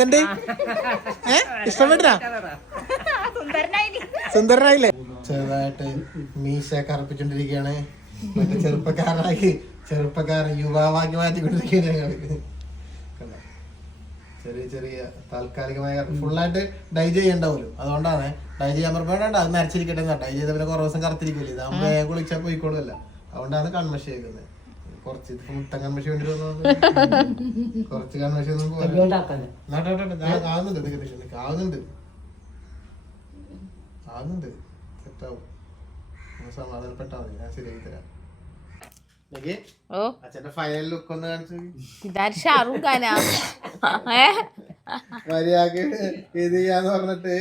എന്ത് ഏ? ഇഷ്ടപ്പെട്ടാ സുന്ദരനായില്ലേ? ചെറുതായിട്ട് മീശ കറപ്പിച്ചോണ്ടിരിക്കുകയാണ് മറ്റേ ചെറുപ്പക്കാരനായി ചെറുപ്പക്കാരൻ യുവാവാക്കി മാറ്റിക്കൊണ്ടിരിക്കുകയാണ്? ചെറിയ ചെറിയ താൽക്കാലികമായ ഫുള്ളായിട്ട് ഡൈ ചെയ്യണ്ടാവുമല്ലോ അതുകൊണ്ടാണ് ഡൈ ചെയ്യാൻ പറഞ്ഞാൽ അത് നരച്ചിരിക്കട്ടെ ഡൈ ചെയ്ത പിന്നെ കുറേ ദിവസം കറുത്തിരിക്കില്ലേ ഇതാകുമ്പോ വേഗം കുളിച്ചാൽ പോയിക്കോളല്ല അതുകൊണ്ടാണ് കൺമഷി കേൾക്കുന്നത് കുറച്ച് ഇത് മുട്ടൻ കൺമഷി വേണ്ടി വന്നു കുറച്ച് കൺമഷി ഒന്നും പോലെ. അതുകൊണ്ടാക്കണ്ട ആവുന്നുണ്ട്. നിക്ക് നിക്ക് നിക്ക്. ആവുന്നുണ്ട്. ആവുന്നുണ്ട്. സെറ്റാവും ഒന്ന് സമാധാനപ്പെട്ടാ മതി ഞാൻ ശരിയാക്കി തരാം. നിക്ക്, ഓ. അച്ഛന്റെ ഫൈനൽ ലുക്ക് ഒന്ന് കാണിച്ചു ഇതാര് ഷാറൂഖ് ഖാനാ? ഏ? മര്യാദയ്ക്ക് ഇത് ചെയ്യാന്ന് പറഞ്ഞിട്ട്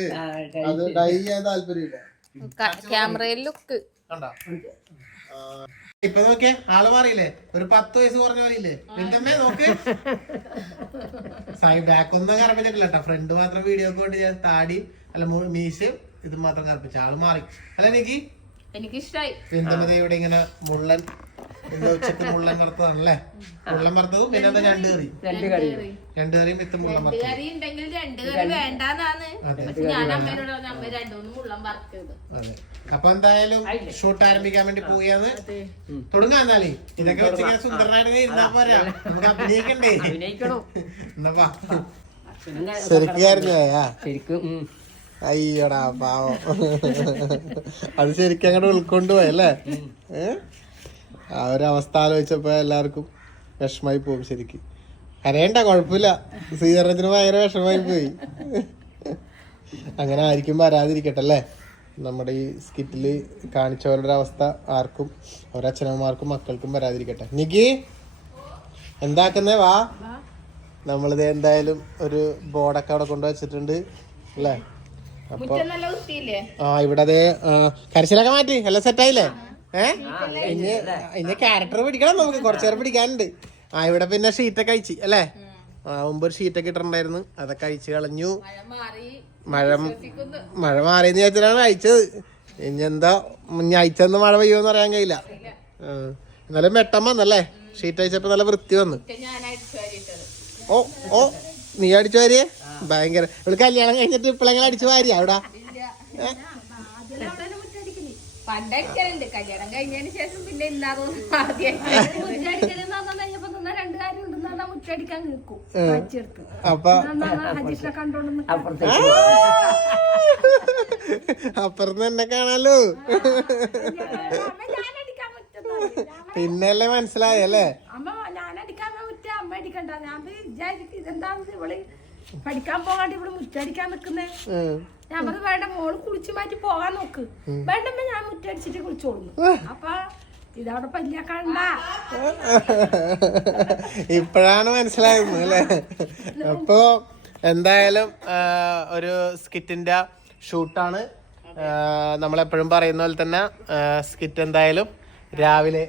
അത് ഡൈ ചെയ്യാൻ താല്പര്യമില്ല. ക്യാമറയിൽ ലുക്ക് കണ്ടോ? ഇപ്പൊ നോക്കിയേ ആൾ മാറിയില്ലേ? ഒരു പത്ത് വയസ്സ് കുറഞ്ഞ പോലെ നിന്റെ നോക്ക്. സൈഡ് ബാക്ക് ഒന്നും കറപ്പിച്ചിട്ടില്ല കേട്ടോ. ഫ്രണ്ട് മാത്രം വീഡിയോ കൊണ്ട് ഞാൻ താടി അല്ല മീശ മീശയും ഇത് മാത്രം കറപ്പിച്ച ആൾ മാറി. അല്ല എനിക്ക് എനിക്കിഷ്ടായി. എന്തെങ്കിലും ഇവിടെ ഇങ്ങനെ മുള്ളൻ എന്താ ഉച്ചയ്ക്ക് മുള്ളൻ വറുത്തതാണല്ലേ? മുള്ളൻ വറുത്തതും പിന്നെ എന്താ രണ്ട് കറി. രണ്ട് കറി. രണ്ട് കറിയും വിത്ത് മുള്ളൻ വറുത്തത്. കറി ഉണ്ടെങ്കിൽ രണ്ട് കറി വേണ്ടാന്നാണ്. അതെ. പക്ഷെ ഞാൻ അമ്മ വറുത്തത്. അതെ. അപ്പൊ എന്തായാലും ഷൂട്ട് ആരംഭിക്കാൻ വേണ്ടി പോവുകയാണ്. തുടങ്ങാ എന്നാലേ. ഇതൊക്കെ വെച്ച് ഞാൻ സുന്ദരനായിട്ട് ഇരുന്നാ പോരാ. നമുക്ക് അഭിനയിക്കണ്ടേ? അഭിനയിക്കണോ? എന്നപ്പാ പിന്നെ ശരിക്കായിരുന്നയാ ശരിക്കും അയ്യടാ പാവം. അത് ശരിക്കും അങ്ങോട്ട് ഉൾക്കൊണ്ടുപോയല്ലേ? ഏ? ആ ഒരു അവസ്ഥ ആലോചിച്ചപ്പോ എല്ലാവർക്കും വിഷമായി പോകും ശരിക്ക്. കരയണ്ട കുഴപ്പമില്ല. സ്വീകരണത്തിന് ഭയങ്കര വിഷമായി പോയി. അങ്ങനെ ആയിരിക്കും വരാതിരിക്കട്ടെ അല്ലേ? നമ്മുടെ ഈ സ്കിറ്റിൽ കാണിച്ചവരുടെ അവസ്ഥ ആർക്കും ഒരച്ഛനമ്മമാർക്കും മക്കൾക്കും വരാതിരിക്കട്ടെ. നിക്കി എന്താക്കുന്നേ? വാ. നമ്മളിത് എന്തായാലും ഒരു ബോർഡൊക്കെ അവിടെ കൊണ്ടു വച്ചിട്ടുണ്ട് അല്ലേ? അപ്പൊ ആ ഇവിടെ അതേ കരച്ചിലൊക്കെ മാറ്റി. എല്ലാം സെറ്റായില്ലേ ഏ? ഇനി ഇനി ക്യാരക്ടർ പിടിക്കണം നമുക്ക്. കുറച്ചു നേരം പിടിക്കാനുണ്ട്. ആ ഇവിടെ പിന്നെ ഷീറ്റൊക്കെ അയച്ചു അല്ലേ? ആ മുമ്പ് ഒരു ഷീറ്റൊക്കെ ഇട്ടിട്ടുണ്ടായിരുന്നു. അതൊക്കെ അയച്ചു കളഞ്ഞു. മഴ മഴ മാറിയെന്ന് വിചാരിച്ചിട്ടാണ് അയച്ചത് ഇനി എന്താ ഇനി അയച്ചെന്ന് മഴ പെയ്യുമെന്ന് അറിയാൻ കഴിയില്ല. എന്നാലും വെട്ടം വന്നല്ലേ? ഷീറ്റ് അയച്ചപ്പോ നല്ല വൃത്തി വന്നു. ഓ ഓ നീ അടിച്ചു വാരിയേ? ഭയങ്കര. ഇവിടെ കല്യാണം കഴിഞ്ഞിട്ട് ഇപ്പോഴെങ്ങനെ അടിച്ചു വാരിയാ അവിടെ? പണ്ടടിക്കലുണ്ട് കല്യാണം കഴിഞ്ഞതിന് ശേഷം പിന്നെ ഇന്നാകും. മുറ്റടിക്കാൻ നിൽക്കും അപ്പുറത്ത് എന്നെ കാണാലോ. പിന്നല്ലേ മനസ്സിലായല്ലേ? അമ്മ ഞാനടിക്കാൻ മുറ്റ അമ്മ അടിക്കണ്ട. ഞാൻ വിചാരിക്കും ഇതെന്താന്ന് ഇവൾ പഠിക്കാൻ പോകാണ്ട് ഇവിടെ മുറ്റടിക്കാൻ നിക്കുന്നേ ഞാൻ പറഞ്ഞു വേണ്ട മോൾ കുളിച്ചു മാറ്റി പോകാൻ നോക്ക്. വേണ്ടമ്മ ഞാൻ മുറ്റടിച്ചിട്ട് കുളിച്ചോളൂ അപ്പൊ ഇതവിടെ പല്ലിയാക്കണ്ട. ഇപ്പോഴാണ് മനസ്സിലായത് അല്ലേ? അപ്പോ എന്തായാലും ഒരു സ്കിറ്റിന്റെ ഷൂട്ടാണ്. നമ്മളെപ്പോഴും പറയുന്ന പോലെ തന്നെ സ്കിറ്റ് എന്തായാലും രാവിലെ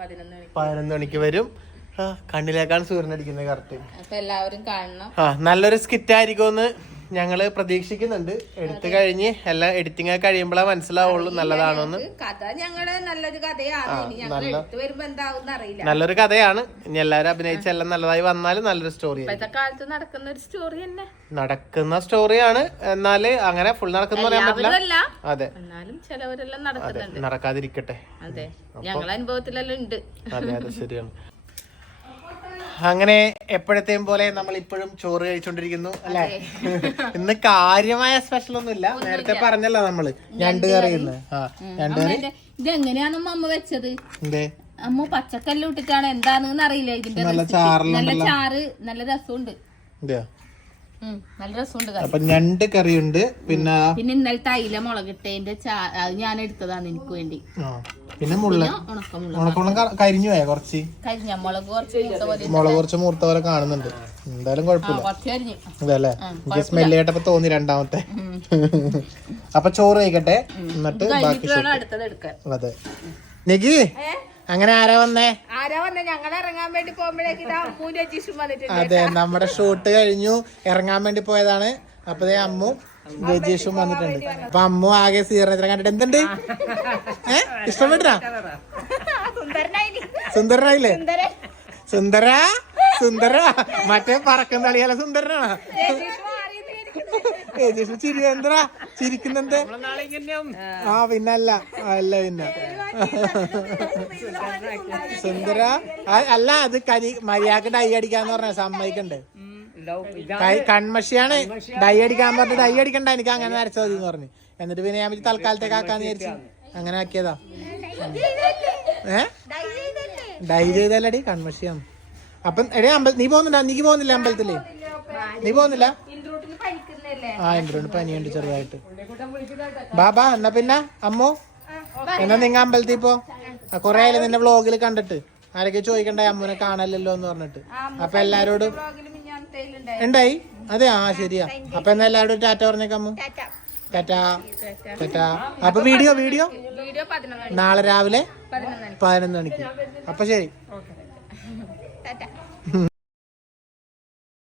പതിനൊന്ന് മണി പതിനൊന്ന് മണിക്ക് വരും. കണ്ണിലേക്കാണ് സൂര്യൻ അടിക്കുന്നത് കറക്റ്റ് എല്ലാവരും കാണണം. ആ നല്ലൊരു സ്കിറ്റ് ആയിരിക്കുമെന്ന് ഞങ്ങൾ പ്രതീക്ഷിക്കുന്നുണ്ട്. എടുത്തു കഴിഞ്ഞ് എല്ലാം എഡിറ്റിംഗ് ഒക്കെ കഴിയുമ്പോഴേ മനസ്സിലാവുള്ളൂ നല്ലതാണോന്ന്. കഥ ഞങ്ങളുടെ നല്ലൊരു കഥയാണ്. നല്ലൊരു കഥയാണ്. ഇനി എല്ലാവരും അഭിനയിച്ച എല്ലാം നല്ലതായി വന്നാലും നല്ലൊരു സ്റ്റോറി കാലത്ത് നടക്കുന്ന ഒരു സ്റ്റോറി തന്നെ. നടക്കുന്ന സ്റ്റോറിയാണ് എന്നാൽ അങ്ങനെ ഫുൾ നടക്കുന്ന പറയാൻ പറ്റില്ല. അതെ. എന്നാലും ചിലവരെല്ലാം നടക്കുന്നുണ്ട്. നടക്കാതിരിക്കട്ടെ. അതെ. ഞങ്ങളെ അനുഭവത്തിലെല്ലാം ഉണ്ട്. അതെ അതെ ശരിയാണ്. അങ്ങനെ എപ്പോഴത്തെയും പോലെ നമ്മൾ ഇപ്പോഴും ചോറ് കഴിച്ചോണ്ടിരിക്കുന്നു അല്ലെ? ഇന്ന് കാര്യമായ സ്പെഷ്യൽ ഒന്നും ഇല്ല നേരത്തെ പറഞ്ഞല്ലോ നമ്മൾ. ഞണ്ട് കറി ഇന്ന്. ആ ഞണ്ട് കറി. ഇത് എങ്ങനെയാണെന്ന് അമ്മ വെച്ചത്? എന്തേ? അമ്മ പച്ചക്കല്ല് ഇട്ടിട്ടാണ്. എന്താണെന്ന് അറിയില്ല ഇതിന്റെ നല്ല recipe. നല്ല ചാറ് നല്ല രസമുണ്ട്. അപ്പൊ ഞണ്ട് കറിയുണ്ട്. പിന്നെ പിന്നെ ഇന്നലെ അയില മുളകിട്ടേന്റെ ചാ അത് ഞാൻ എടുത്തതാണ് എനിക്ക് വേണ്ടി. പിന്നെ മുള്ള ഉണക്കമുള്ള ഉണക്കമുളം കരിഞ്ഞു പോയാ കുറച്ച്? കരിഞ്ഞ. മുളക് കുറച്ച് മൂർത്ത പോലെ കാണുന്നുണ്ട്. എന്തായാലും കുഴപ്പമില്ല. കരിഞ്ഞു. അതല്ലേ എനിക്ക് സ്മെല്ല് കേട്ടപ്പോ തോന്നി രണ്ടാമത്തെ. അപ്പൊ ചോറ് കഴിക്കട്ടെ? എന്നിട്ട് ബാക്കി അതെ. നെഗി അങ്ങനെ ആരാ വന്നേ? ആരാ വന്നേ? ഞങ്ങൾ ഇറങ്ങാൻ വേണ്ടി പോകുമ്പോഴേക്കും അതെ നമ്മുടെ ഷൂട്ട് കഴിഞ്ഞു. ഇറങ്ങാൻ വേണ്ടി പോയതാണ്. അപ്പൊ ദേ അമ്മു. രജീഷും വന്നിട്ടുണ്ട്. അപ്പൊ അമ്മ ആകെ സീറത്തിനെ കണ്ടിട്ട് എന്തുണ്ട്? ഏ? ഇഷ്ടപ്പെട്ടാ? സുന്ദരനായി സുന്ദരനായില്ലേ? സുന്ദര? സുന്ദര? മറ്റേ പറക്കുന്ന കളിയല്ല സുന്ദരനാണ് രജീഷ് ചിരി എന്തരാ ചിരിക്കുന്നെന്ത്? ആ. പിന്നല്ല. അല്ല പിന്നെ. സുന്ദര? അല്ല അത് കരി മര്യാദയ്ക്ക് ഡൈ അടിക്കാന്ന് പറഞ്ഞ സമ്മതിക്കണ്ട്? കൺമഷിയാണ്. ഡൈ അടിക്കാൻ പറഞ്ഞു ഡൈ അടിക്കണ്ട എനിക്ക് അങ്ങനെ വരച്ചാൽ മതി എന്ന് പറഞ്ഞു. എന്നിട്ട് പിന്നെ ഞാൻ വിചാരിച്ചു തൽക്കാലത്തേക്ക് ആക്കാന്ന് വിചാരിച്ചു. അങ്ങനെ ആക്കിയതാ. ഏ? ഡൈ ചെയ്തല്ലടി കൺമഷിയാണ്. അപ്പം എടേ അമ്പലം നീ പോകുന്നുണ്ടോ? നീ പോകുന്നില്ല അമ്പലത്തിൽ? നീ പോകുന്നില്ല? ആ എന്തിനാണ് പനിയുണ്ട് ചെറുതായിട്ട്. ബാബാ എന്നാ പിന്നെ അമ്മോ? എന്നാ നിങ്ങ അമ്പലത്തിൽ പോ. ആ, കൊറേ ആയാലും നിന്നെ വ്ളോഗിൽ കണ്ടിട്ട്? ആരൊക്കെ ചോദിക്കണ്ടേ അമ്മൂനെ കാണലല്ലോ എന്ന് പറഞ്ഞിട്ട്. അപ്പൊ എല്ലാരോടും ഉണ്ടായി? അതെ ആ ശരിയാ. അപ്പൊ എന്നാ എല്ലാവരും ടാറ്റ പറഞ്ഞേക്കാമോ ടാറ്റാ. ടാറ്റാ. അപ്പൊ വീഡിയോ വീഡിയോ? നാളെ രാവിലെ പതിനൊന്ന് പതിനൊന്ന് മണിക്ക്. അപ്പൊ ശരി. ടാറ്റ.